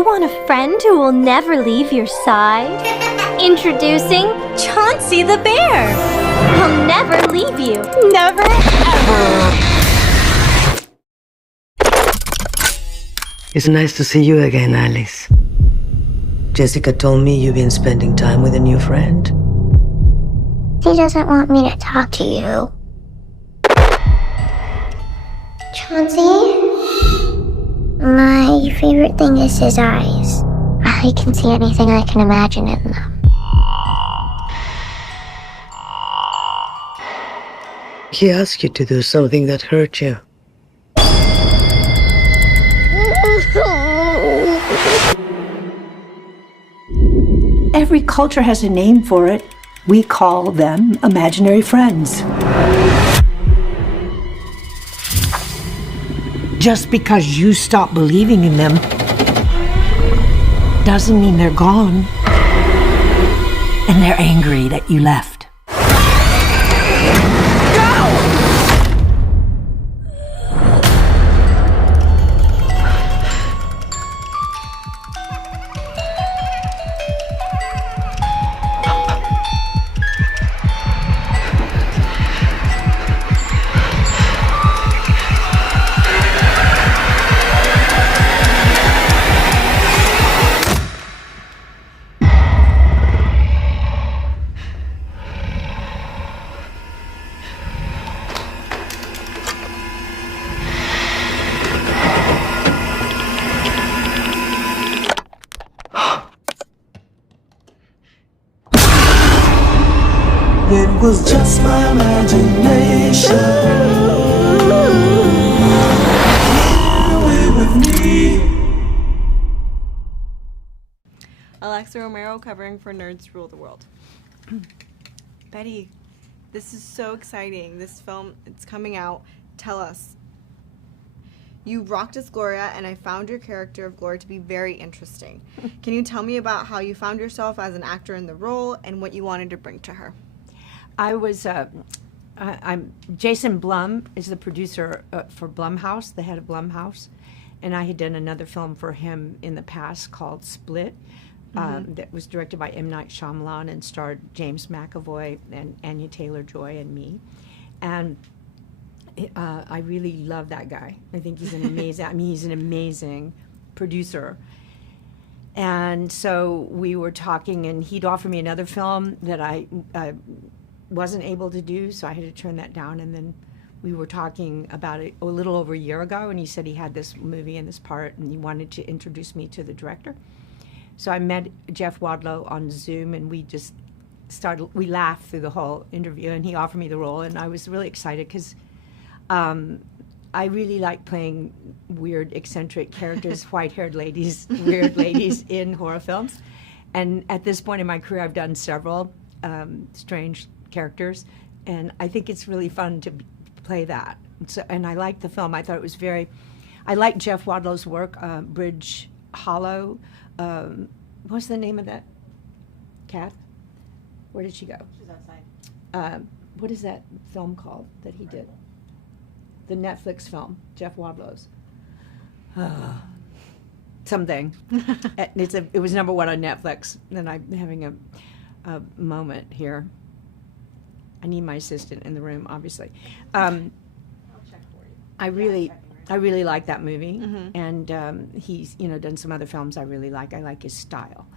you want a friend who will never leave your side? Introducing Chauncey the bear. He'll never leave you. Never, ever. It's nice to see you again, Alice. Jessica told me you've been spending time with a new friend. He doesn't want me to talk to you. Chauncey? My favorite thing is his eyes. I can see anything I can imagine in them. He asked you to do something that hurt you. Every culture has a name for it. We call them imaginary friends. Just because you stop believing in them doesn't mean they're gone. And they're angry that you left. It was just my imagination. Away with me. Alexa Romero covering for Nerds Rule the World. Betty, this is so exciting. This film, it's coming out. Tell us. You rocked as Gloria, and I found your character of Gloria to be very interesting. Can you tell me about how you found yourself as an actor in the role and what you wanted to bring to her? I was, I'm Jason Blum is the producer for Blumhouse, the head of Blumhouse, and I had done another film for him in the past called Split, that was directed by M. Night Shyamalan and starred James McAvoy and Anya Taylor-Joy and me, and I really love that guy. I think he's an amazing. I mean, he's an amazing producer. And so we were talking, and he'd offer me another film that I wasn't able to do, so I had to turn that down. And then we were talking about it a little over a year ago, and he said he had this movie and this part, and he wanted to introduce me to the director. So I met Jeff Wadlow on Zoom, and we just we laughed through the whole interview, and he offered me the role, and I was really excited because I really like playing weird, eccentric characters, white-haired ladies, weird ladies in horror films. And at this point in my career, I've done several strange characters, and I think it's really fun to play that. So, and I liked the film. I thought it was I liked Jeff Wadlow's work, Bridge Hollow. What's the name of that cat? Where did she go? She's outside. What is that film called that he did? The Netflix film, Jeff Wadlow's. Something. It was number one on Netflix. And I'm having a moment here. I need my assistant in the room, obviously. I'll check for you. I really like that movie, and he's done some other films I really like. I like his style,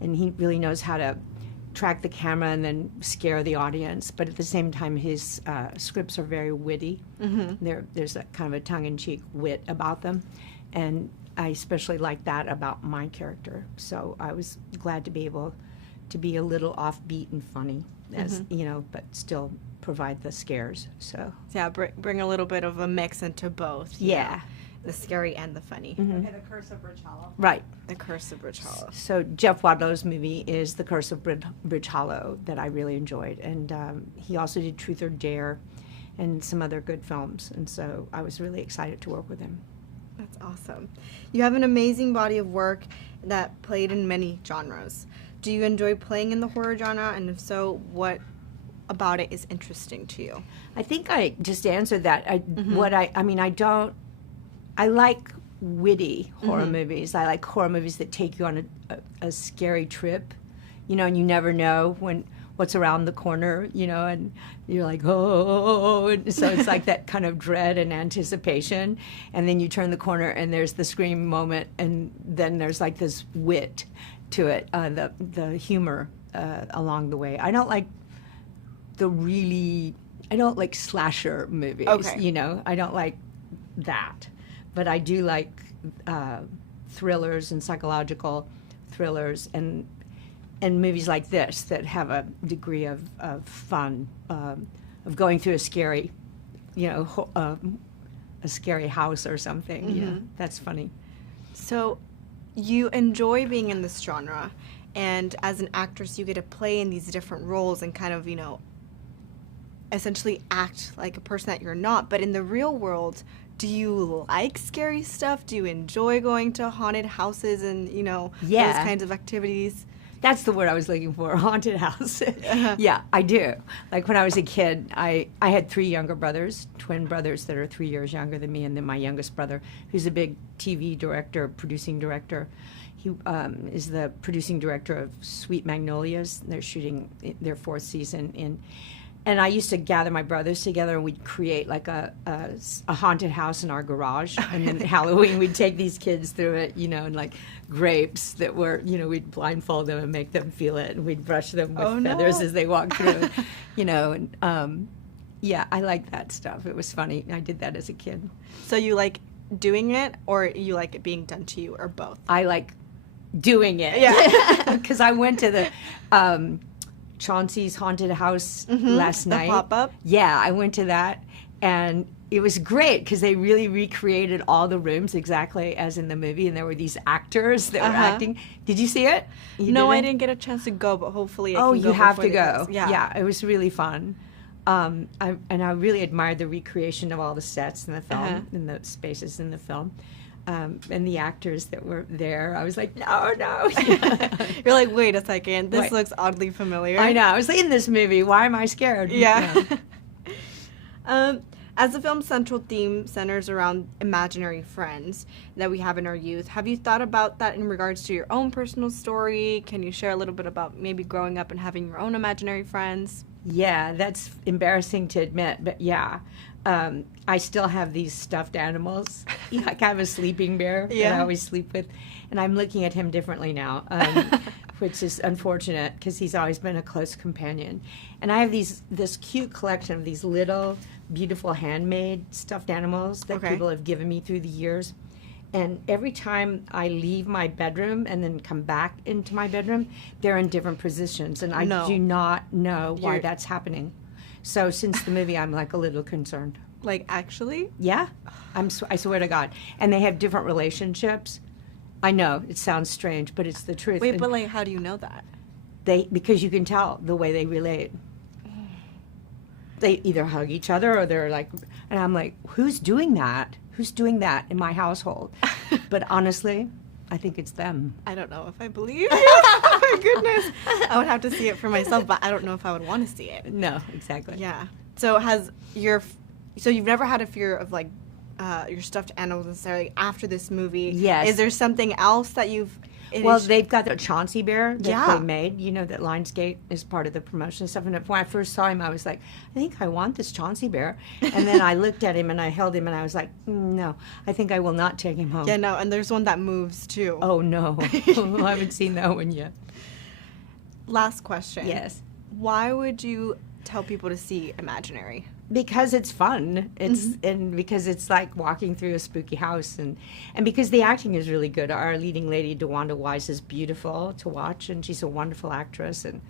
and he really knows how to track the camera and then scare the audience. But at the same time, his scripts are very witty. There's a kind of a tongue-in-cheek wit about them, and I especially like that about my character. So I was glad to be able to be a little offbeat and funny, as but still provide the scares. So yeah, bring a little bit of a mix into both. Yeah. The scary and the funny. Okay, The Curse of Bridge Hollow. Right. The Curse of Bridge Hollow. So Jeff Wadlow's movie is The Curse of Bridge Hollow that I really enjoyed. And he also did Truth or Dare and some other good films. And so I was really excited to work with him. That's awesome. You have an amazing body of work that played in many genres. Do you enjoy playing in the horror genre? And if so, what about it is interesting to you? I think I just answered that. I like witty horror movies. I like horror movies that take you on a scary trip, you know, and you never know what's around the corner, you know, and you're like, oh, and so it's like that kind of dread and anticipation, and then you turn the corner and there's the scream moment, and then there's like this wit to it, the humor along the way. I don't like slasher movies, you know, I don't like that, but I do like thrillers and psychological thrillers and movies like this that have a degree of fun, of going through a scary, you know, a scary house or something. You know, that's funny. So you enjoy being in this genre, and as an actress you get to play in these different roles and kind of, you know, essentially act like a person that you're not. But in the real world, do you like scary stuff? Do you enjoy going to haunted houses and, you know, those kinds of activities? That's the word I was looking for, haunted house. Yeah, I do. Like when I was a kid, I had 3 younger brothers, twin brothers that are 3 years younger than me, and then my youngest brother, who's a big TV director, producing director. He is the producing director of Sweet Magnolias. They're shooting their 4th season and I used to gather my brothers together and we'd create like a haunted house in our garage. And then Halloween, we'd take these kids through it, you know, and like grapes that were, you know, we'd blindfold them and make them feel it. And we'd brush them with feathers as they walked through, you know. And yeah, I like that stuff. It was funny. I did that as a kid. So you like doing it, or you like it being done to you, or both? I like doing it. Yeah. Because I went to the Chauncey's haunted house last night. The pop-up? Yeah, I went to that, and it was great because they really recreated all the rooms exactly as in the movie, and there were these actors that were acting. Did you see it? No, I didn't get a chance to go, but hopefully I can go. You have to before go. Yeah, it was really fun. And I really admired the recreation of all the sets in the film, and the spaces in the film. And the actors that were there, I was like, no. You're like, wait a second, this looks oddly familiar. I know. I was like, in this movie, why am I scared? Yeah. As the film's central theme centers around imaginary friends that we have in our youth, have you thought about that in regards to your own personal story? Can you share a little bit about maybe growing up and having your own imaginary friends? Yeah, that's embarrassing to admit, but yeah. I still have these stuffed animals. Like I have a sleeping bear that I always sleep with, and I'm looking at him differently now, which is unfortunate because he's always been a close companion. And I have this cute collection of these little, beautiful handmade stuffed animals that people have given me through the years. And every time I leave my bedroom and then come back into my bedroom, they're in different positions, and I do not know why that's happening. So since the movie, I'm like a little concerned. Like, actually? Yeah. I swear to God. And they have different relationships. I know, it sounds strange, but it's the truth. Wait, but like, how do you know that? Because you can tell the way they relate. They either hug each other or they're like, and I'm like, who's doing that? Who's doing that in my household? But honestly, I think it's them. I don't know if I believe you. Oh my goodness. I would have to see it for myself, but I don't know if I would want to see it. No, exactly. Yeah. So you've never had a fear of like your stuffed animals necessarily after this movie? Yes. Is there something else that you've... Well, they've got the Chauncey bear that they made, you know, that Lionsgate is part of the promotion and stuff. And when I first saw him, I was like, I think I want this Chauncey bear. And then I looked at him and I held him and I was like, no, I think I will not take him home. Yeah, no, and there's one that moves too. Oh, no. I haven't seen that one yet. Last question. Yes. Why would you tell people to see Imaginary? Because it's fun. And because it's like walking through a spooky house, and because the acting is really good. Our leading lady, DeWanda Wise, is beautiful to watch, and she's a wonderful actress. And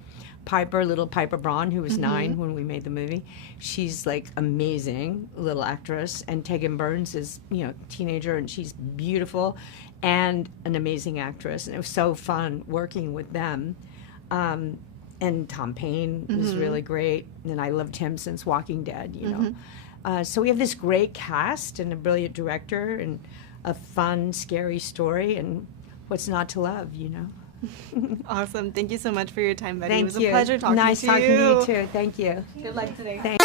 little Pyper Braun, who was 9 when we made the movie, she's like amazing little actress. And Tegan Burns is, you know, teenager, and she's beautiful and an amazing actress. And it was so fun working with them. And Tom Payne was really great, and I loved him since Walking Dead, you know. So we have this great cast and a brilliant director and a fun, scary story, and what's not to love, you know. Awesome. Thank you so much for your time, Betty. Thank it was you. a pleasure talking nice to you. Nice talking to you, too. Thank you. Good luck today. Thanks.